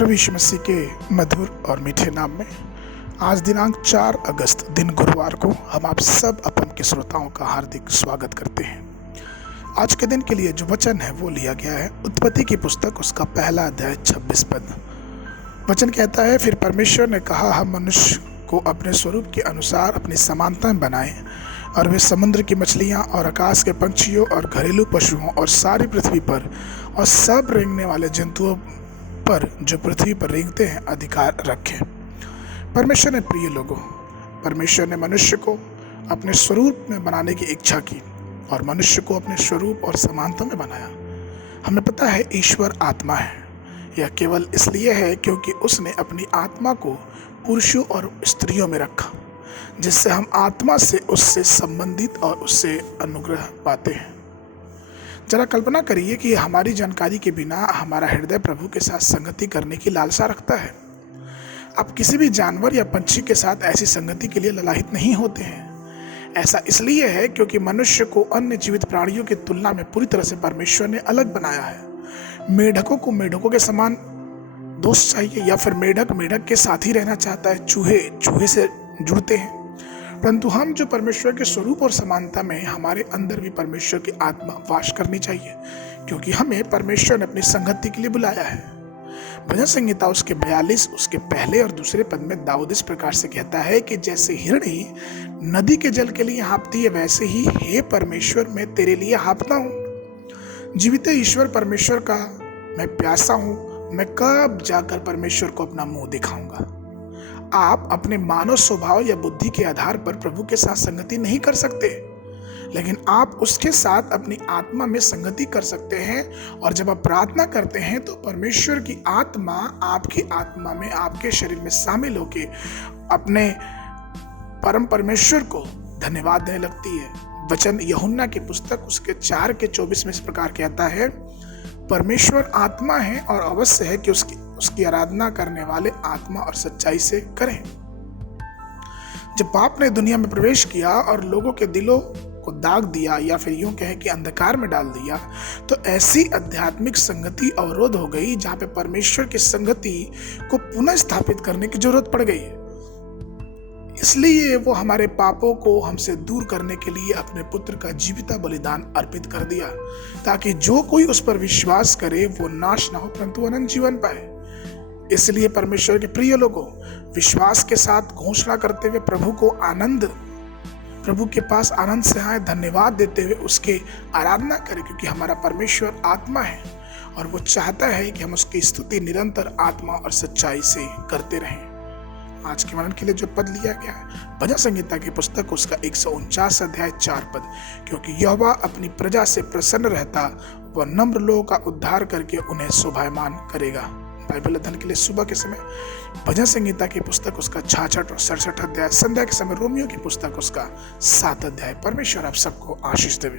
प्रभु यीशु मसीह के मधुर और मीठे नाम में आज दिनांक 4 अगस्त दिन गुरुवार को हम आप सब अपन के श्रोताओं का हार्दिक स्वागत करते हैं। आज के दिन के लिए जो वचन है वो लिया गया है उत्पत्ति की पुस्तक, उसका पहला अध्याय 26 पद। वचन कहता है, फिर परमेश्वर ने कहा, हम मनुष्य को अपने स्वरूप के अनुसार अपनी समानता में बनाएं और वे समुद्र की मछलियां और आकाश के पंछियों और घरेलू पशुओं और सारी पृथ्वी पर और सब रेंगने वाले जंतुओं पर जो पृथ्वी पर रेंगते हैं अधिकार रखें। परमेश्वर ने, प्रिय लोगों, परमेश्वर ने मनुष्य को अपने स्वरूप में बनाने की इच्छा की और मनुष्य को अपने स्वरूप और समानता में बनाया। हमें पता है ईश्वर आत्मा है। यह केवल इसलिए है क्योंकि उसने अपनी आत्मा को पुरुषों और स्त्रियों में रखा, जिससे हम आत्मा से उससे संबंधित और उससे अनुग्रह पाते हैं। जरा कल्पना करिए कि हमारी जानकारी के बिना हमारा हृदय प्रभु के साथ संगति करने की लालसा रखता है। आप किसी भी जानवर या पंछी के साथ ऐसी संगति के लिए ललाहित नहीं होते हैं। ऐसा इसलिए है क्योंकि मनुष्य को अन्य जीवित प्राणियों की तुलना में पूरी तरह से परमेश्वर ने अलग बनाया है। मेढकों को मेढकों के समान दोस्त चाहिए, या फिर मेढक मेढक के साथ ही रहना चाहता है। चूहे चूहे से जुड़ते हैं। परंतु हम जो परमेश्वर के स्वरूप और समानता में, हमारे अंदर भी परमेश्वर की आत्मा वास करनी चाहिए, क्योंकि हमें परमेश्वर ने अपनी संगति के लिए बुलाया है। भजन संहिता उसके 42 उसके पहले और दूसरे पद में दाऊद इस प्रकार से कहता है कि जैसे हिरणी नदी के जल के लिए हाँफती है, वैसे ही हे परमेश्वर मैं तेरे लिए हाँफता हूँ। जीवित ईश्वर परमेश्वर का मैं प्यासा हूँ। मैं कब जाकर परमेश्वर को अपना मुंह दिखाऊंगा। आप अपने मानव स्वभाव या बुद्धि के आधार पर प्रभु के साथ संगति नहीं कर सकते, लेकिन आप उसके साथ अपनी आत्मा में संगति कर सकते हैं। और जब आप प्रार्थना करते हैं तो परमेश्वर की आत्मा आपकी आत्मा में, आपके शरीर में शामिल होकर अपने परम परमेश्वर को धन्यवाद देने लगती है। वचन यूहन्ना की पुस्तक उसके 4:24 में इस प्रकार कहता है, परमेश्वर आत्मा है और अवश्य है कि उसकी आराधना करने वाले आत्मा और सच्चाई से करें। जब पाप ने दुनिया में प्रवेश किया और लोगों के दिलों को दाग दिया, या फिर यूं कहें कि अंधकार में डाल दिया, तो ऐसी आध्यात्मिक संगति अवरोध हो गई जहां पे परमेश्वर की संगति को पुनः स्थापित करने की जरूरत पड़ गई। इसलिए वो हमारे पापों को हमसे दूर करने के लिए अपने पुत्र का जीविता बलिदान अर्पित कर दिया, ताकि जो कोई उस पर विश्वास करे वो नाश ना हो परंतु अनंत जीवन पाए। इसलिए परमेश्वर के प्रिय लोगों, विश्वास के साथ घोषणा करते हुए प्रभु के पास आनंद से आए, धन्यवाद देते हुए उसके आराधना करें, क्योंकि हमारा परमेश्वर आत्मा है और वो चाहता है कि हम उसकी स्तुति निरंतर आत्मा और सच्चाई से करते रहें। आज के वर्णन के लिए जो पद लिया गया है भजन संहिता की पुस्तक उसका 149 अध्याय 4 पद, क्योंकि यहोवा अपनी प्रजा से प्रसन्न रहता, वह नम्र लोगों का उद्धार करके उन्हें शोभायमान करेगा। बाइबल अध्ययन के लिए सुबह के समय भजन संहिता की पुस्तक उसका 66 और 67 अध्याय, संध्या के समय रोमियो की पुस्तक उसका 7 अध्याय। परमेश्वर आप सबको आशीष देवे।